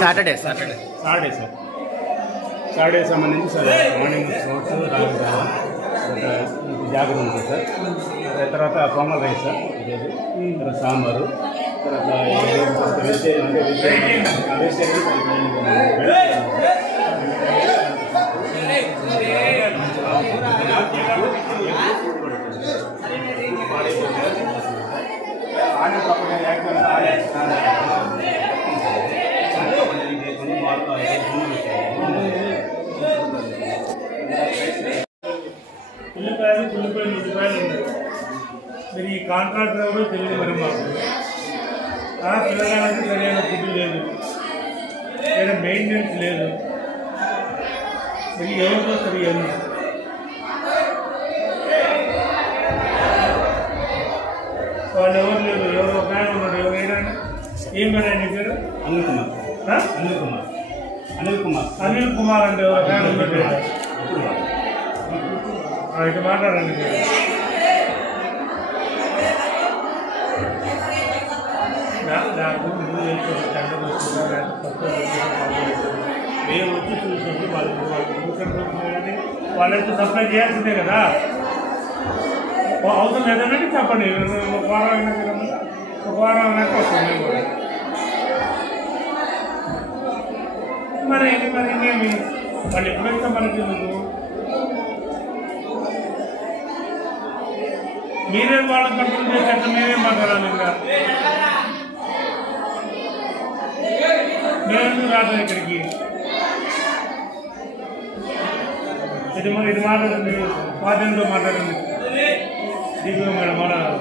Saturday sir Saturday సంబంధించి sir morning sports జాగ్రత్త ఉంటుంది సార్ తర్వాత పొంగల్ రైస్ సార్ తర్వాత సాంబారు తర్వాత వెజిటేరియన్ ఉల్లిపాయలు ఉల్లిపాయలు ఉన్నాయి. మీరు ఈ కాంట్రాక్టర్ ఎవరో తెలియదు మరి మాకు పిల్లగానికి సరైన ఫుడ్ లేదు, లేదా మెయింటెనెన్స్ లేదు. మరి ఎవరితో సరి అన్నీ వాళ్ళు ఎవరు లేదు. ఎవరు ఒక ఆయన ఉన్నాడు, ఎవరైనా ఏం పేరు ఆయన పేరు? అనిల్ కుమార్ అంటే ఎవరు ఒక ఆయన ఉన్నాడు. ఇటు మాట్లాడండి. నాకు ముందు మేము వచ్చి చూసినప్పుడు కానీ వాళ్ళకి సప్లై చేయాల్సిందే కదా. అవసరం లేదంటే చెప్పండి, ఒక వారం అయినాక వస్తుంది. మరి ఇంకేమి వాళ్ళు ఎప్పుడైతే మనకి మీరే వాళ్ళ కంట్రోల్ చేసేట మేమే మాట్లాడాలి. ఇంకా మేము రాదు ఇక్కడికి. ఇది మాట్లాడండి, వాద్యంతో మాట్లాడండి. దీపం మేడం మాట్లాడాలి.